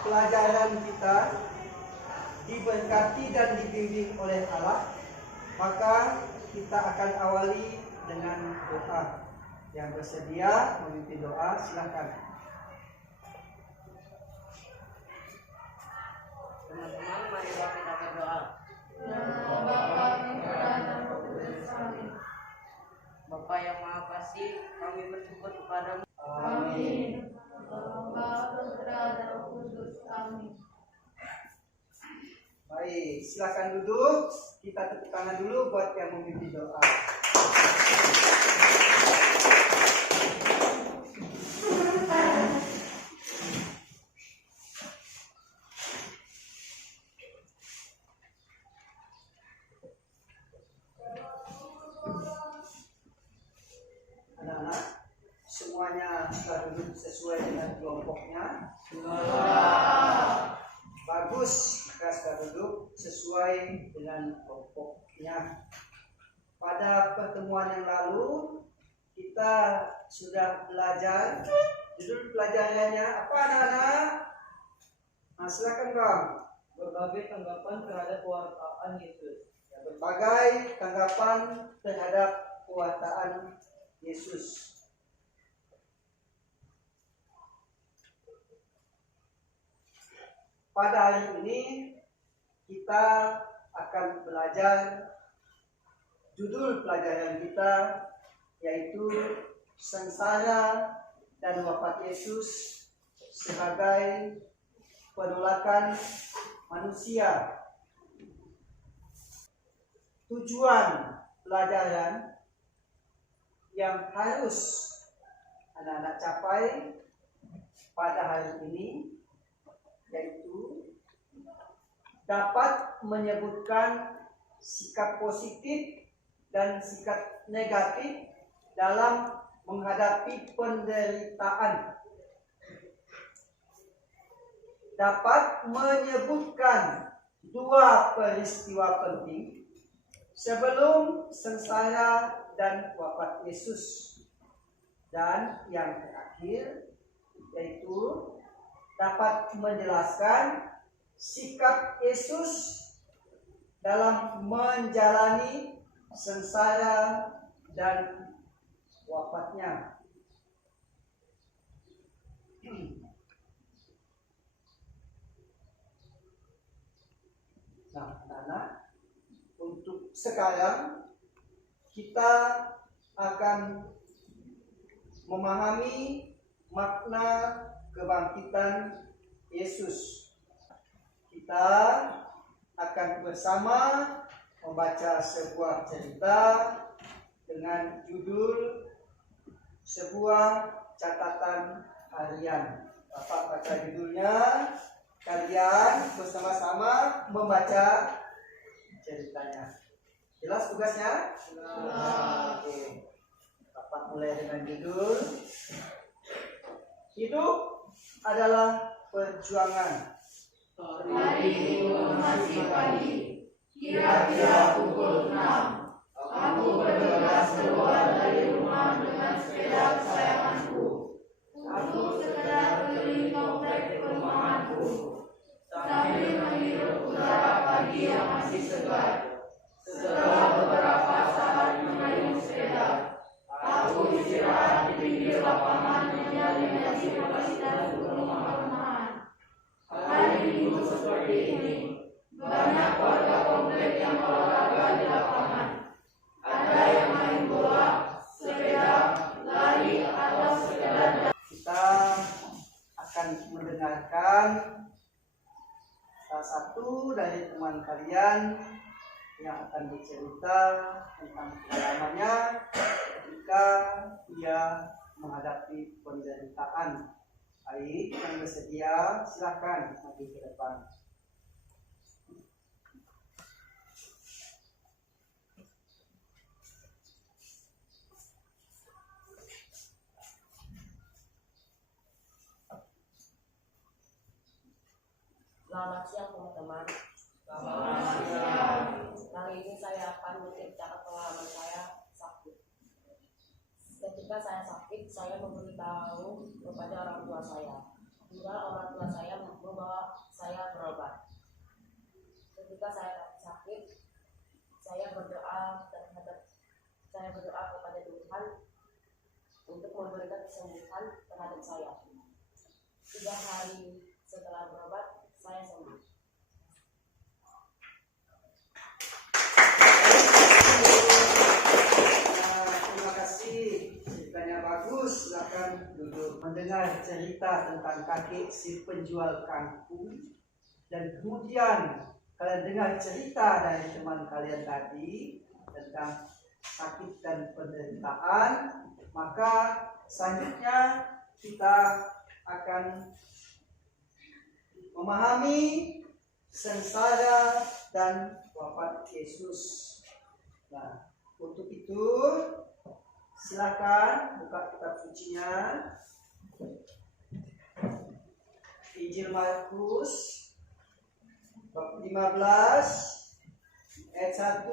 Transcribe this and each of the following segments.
pelajaran kita diberkati dan dibimbing oleh Allah, maka kita akan awali dengan doa. Yang bersedia memimpin doa, silakan. Teman-teman, mari kita berdoa. Bapa yang Maha Kasih, kami bersyukur kepadamu. Amin. Baik, silakan duduk. Kita tepuk tangan dulu buat yang memimpin doa. Anak-anak, semuanya sudah duduk sesuai dengan kelompoknya. Bagus, kita sudah duduk sesuai dengan kelompoknya. Pada pertemuan yang lalu kita sudah belajar. Judul pelajarannya apa, anak-anak? Nah, silakan Bang. Berbagai tanggapan terhadap pewartaan Yesus. Ya, berbagai tanggapan terhadap pewartaan Yesus. Pada hari ini kita akan belajar judul pelajaran kita yaitu sengsara dan wafat Yesus sebagai penolakan manusia. Tujuan pelajaran yang harus anak-anak capai pada hari ini yaitu dapat menyebutkan sikap positif dan sikap negatif dalam menghadapi penderitaan. Dapat menyebutkan dua peristiwa penting sebelum sengsara dan wafat Yesus. Dan yang terakhir yaitu dapat menjelaskan sikap Yesus dalam menjalani sengsara dan wafatnya. Nah, anak-anak, untuk sekarang kita akan memahami makna kebangkitan Yesus. Kita akan bersama membaca sebuah cerita dengan judul sebuah catatan harian. Bapak baca judulnya, kalian bersama-sama membaca ceritanya. Jelas tugasnya? Oke. Bapak mulai dengan judul Hidup adalah perjuangan. Hari itu masih pagi, kira-kira pukul 6. Aku bergegas keluar dari rumah dengan sepeda kesayanganku. Aku sekedar keliling komplek perumahanku sambil menghirup udara pagi yang masih segar. Setelah beberapa saat mengayuh sepeda, aku istirahat di pinggir lapangan yang dilintasi fasilitas perumahan. Hari Minggu seperti ini, banyak warga komplek yang olahraga di lapangan. Ada yang main bola, sepeda, lari, atau sekedar. Kita akan mendengarkan salah satu dari teman kalian yang akan bercerita tentang pengalamannya ketika ia menghadapi penderitaan. Baik, yang bersedia silakan maju ke depan. Selamat siang teman-teman. Selamat siang. Kali ini saya akan menceritakan pengalaman saya sakit. Ketika saya sakit, saya memberitahu kepada orang tua saya. Hingga orang tua saya membawa ketika saya sakit, saya berdoa kepada Tuhan untuk memberikan kesembuhan terhadap saya. 3 hari setelah berobat, saya sembuh. Terima kasih, ceritanya bagus. Silakan duduk. Mendengar cerita tentang kakek si penjual kangkung, dan kemudian kalian dengar cerita dari teman kalian tadi tentang sakit dan penderitaan, maka selanjutnya kita akan memahami sengsara dan wafat Yesus. Nah, untuk itu silakan buka kitab sucinya, Injil Markus bab 15 ayat 1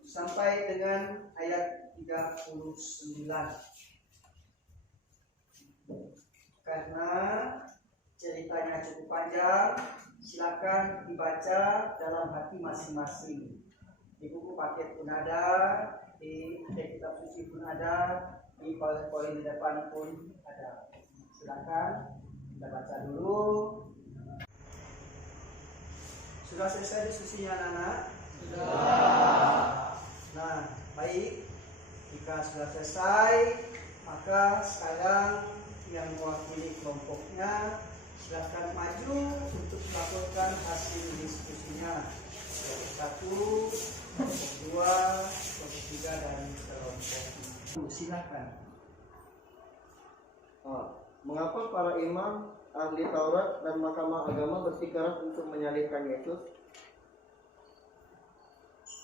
sampai dengan ayat 39. Karena ceritanya cukup panjang, silakan dibaca dalam hati masing-masing. Di buku paket pun ada, di kitab suci pun ada, di poin-poin di depan pun ada. Silakan kita baca dulu. Sudah selesai diskusinya anak-anak? Sudah. Nah, baik. Jika sudah selesai, maka sekarang yang mewakili kelompoknya silakan maju untuk melaporkan hasil diskusinya. Kelompok 1, kelompok 2, kelompok 3, dan kelompok 4. Silakan. Mengapa para imam, ahli Taurat, dan mahkamah agama bersikeras untuk menyalibkan Yesus?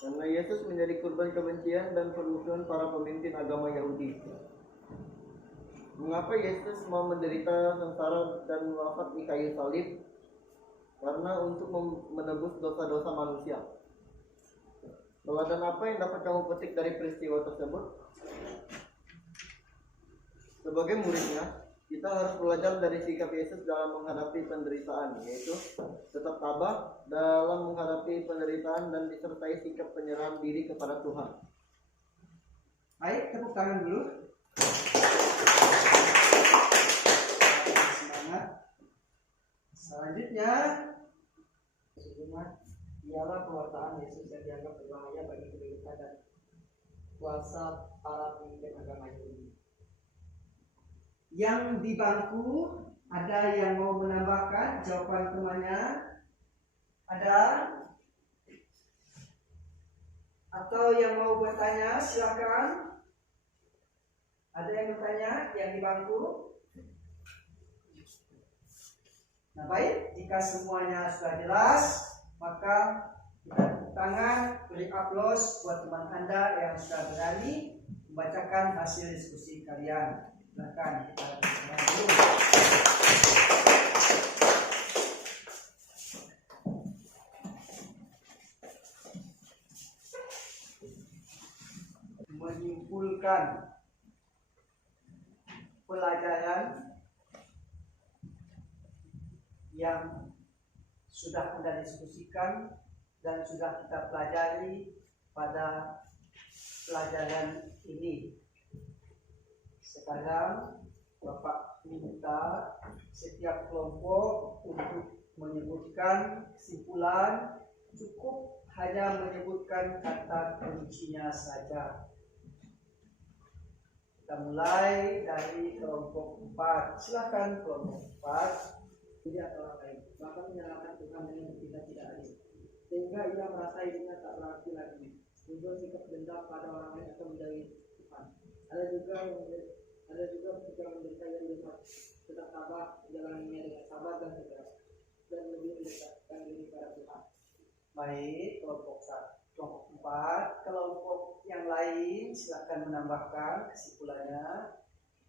Karena Yesus menjadi korban kebencian dan permusuhan para pemimpin agama Yahudi. Mengapa Yesus mau menderita sengsara dan wafat di kayu salib? Karena untuk menebus dosa-dosa manusia. Teladan apa yang dapat kamu petik dari peristiwa tersebut? Sebagai muridnya, kita harus belajar dari sikap Yesus dalam menghadapi penderitaan, yaitu tetap tabah dalam menghadapi penderitaan dan disertai sikap penyerahan diri kepada Tuhan. Baik, tepuk tangan dulu. Semangat. Selanjutnya, ialah pewartaan Yesus yang dianggap berbahaya bagi kedudukan dan kuasa para pemimpin agama Yahudi. yang di bangku ada yang mau menambahkan jawaban temannya? Ada? Atau yang mau bertanya, silakan. Ada yang bertanya yang di bangku? Nah, baik, jika semuanya sudah jelas, maka kita tepuk tangan, beri aplaus buat teman Anda yang sudah berani membacakan hasil diskusi kalian. Silakan kita mulai dulu. Menyimpulkan pelajaran yang sudah Anda diskusikan dan sudah kita pelajari pada pelajaran ini. Sekarang Bapak minta setiap kelompok untuk menyebutkan kesimpulan, cukup hanya menyebutkan kata kuncinya saja. Kita mulai dari kelompok 4. Silakan kelompok 4. Tidak orang lain, bahkan menyalahkan Tuhan dengan bertindak tidak adil, sehingga ia merasa hidupnya tak berarti lagi. Muncul sikap dendam pada orang lain atau mendalui Tuhan. Ada juga bersikap menderita yang lihat, tetap sabar, menjalaninya dengan sabar dan tegas, dan lebih mendekatkan diri pada Tuhan. Baik, kelompok 4. Kelompok yang lain silakan menambahkan kesimpulannya.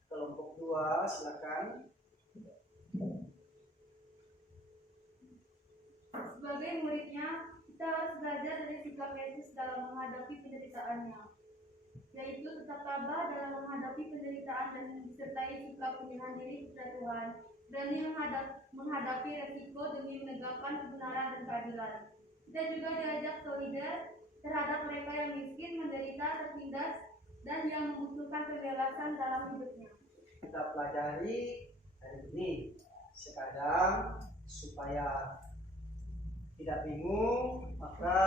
Kelompok 2 silakan. Sebagai muridnya, kita harus belajar dari sikap Yesus dalam menghadapi penderitaannya, yaitu tetap tabah dalam menghadapi penderitaan dan disertai sikap penyerahan diri kepada Tuhan, berani menghadapi resiko demi menegakkan kebenaran dan keadilan. Kita juga diajak solidar terhadap mereka yang miskin, menderita, tertindas, dan yang membutuhkan kebebasan dalam hidupnya. Kita pelajari hari ini sekarang supaya tidak bingung, maka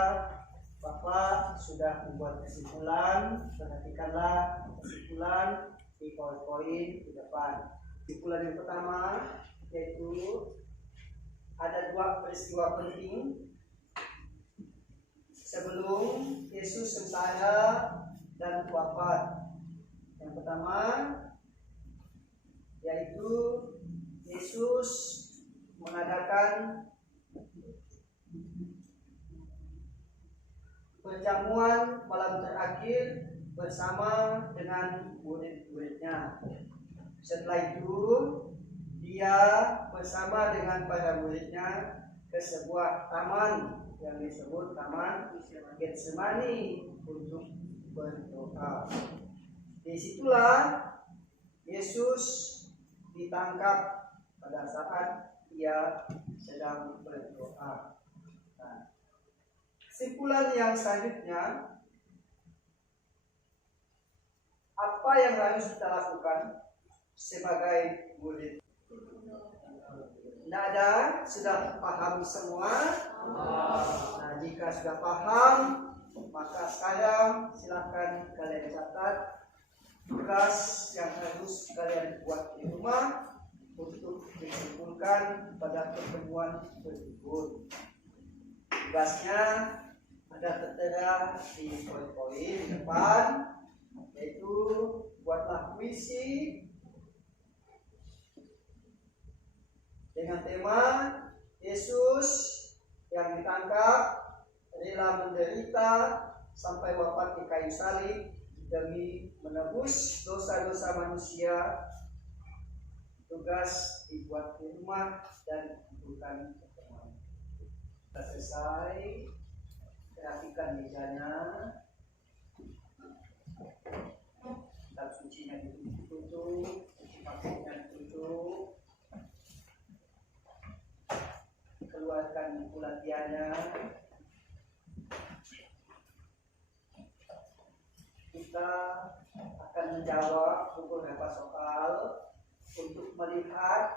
Bapak sudah membuat kesimpulan. Perhatikanlah kesimpulan di poin-poin di depan. Kesimpulan yang pertama yaitu ada dua peristiwa penting sebelum Yesus sengsara dan wafat. Yang pertama yaitu Yesus mengadakan perjamuan malam terakhir bersama dengan murid-muridnya. Setelah itu dia bersama dengan para muridnya ke sebuah taman yang disebut Taman Getsemani untuk berdoa. Disitulah Yesus ditangkap pada saat ia sedang berdoa. Nah, kesimpulan yang selanjutnya, apa yang harus kita lakukan sebagai murid? Nada sudah paham semua? Nah, jika sudah paham, maka sekarang silakan kalian catat tugas yang harus kalian buat di rumah untuk dikumpulkan pada pertemuan berikut. Tugasnya ada tertera di poin-poin di depan, yaitu buatlah puisi dengan tema Yesus yang ditangkap rela menderita sampai wafat di kayu salib demi menebus dosa-dosa manusia. Tugas dibuat di rumah dan dikumpulkan pertemuan. Kita selesai, perhatikan mejanya, kitab sucinya ditutup, cuci pakainya ditutup, keluarkan buku latihannya. Kita akan menjawab beberapa soal untuk melihat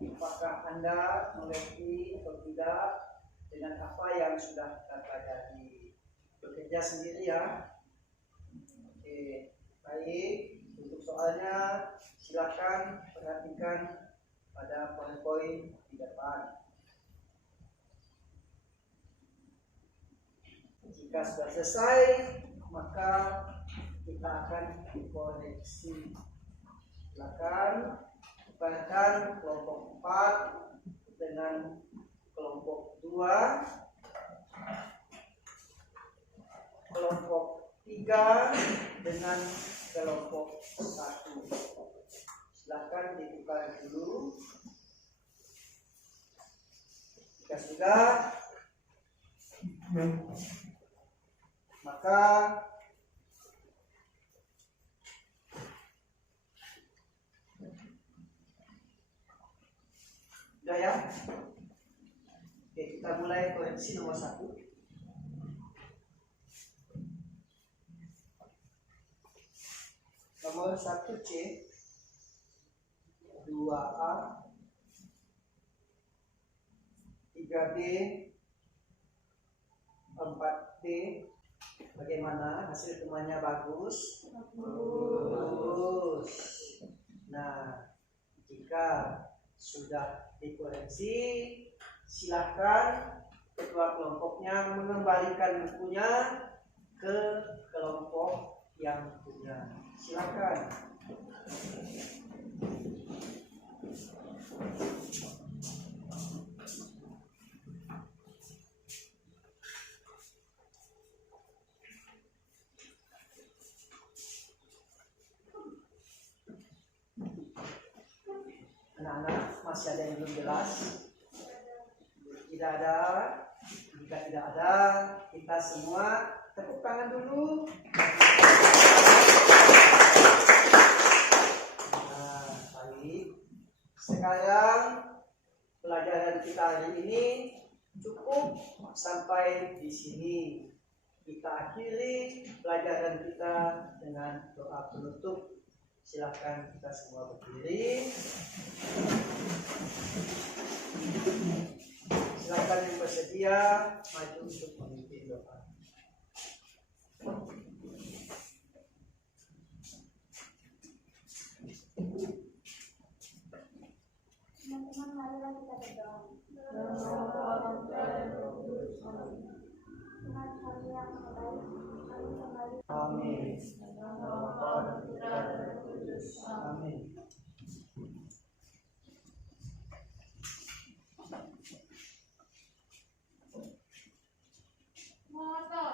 apakah Anda mengerti atau tidak dengan apa yang sudah kita pelajari. Bekerja sendiri ya. Oke, baik. Untuk soalnya silakan perhatikan pada poin-poin di depan. Jika sudah selesai, maka kita akan koreksi. Silakan ibaratkan kelompok 4 dengan kelompok 2, kelompok 3 dengan kelompok 1. Silakan ditukar dulu. Jika sudah, maka sudah ya. Oke, kita mulai koreksi nomor 1. Nomor 1C, 2A, 3B, 4B. Bagaimana hasil temuannya? Bagus? Bagus. Nah, jika sudah dikoreksi, silakan ketua kelompoknya mengembalikan bukunya ke kelompok yang punya. Silakan. Anak-anak, masih ada yang belum jelas? Tidak ada. Jika tidak ada, kita semua tepuk tangan dulu. Nah, baik. Sekarang pelajaran kita hari ini Cukup sampai di sini. Kita akhiri pelajaran kita dengan doa penutup. Silakan kita semua berdiri. Silakan yang bersedia maju untuk memimpin doa. Teman-teman, marilah kita berdoa. Tuhan kami yang Maha Baik, kami kembali. Amin. Bapa dan Putra dan Roh Kudus. Amin. Moto.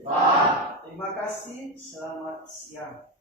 Salam. Terima kasih. Selamat siang.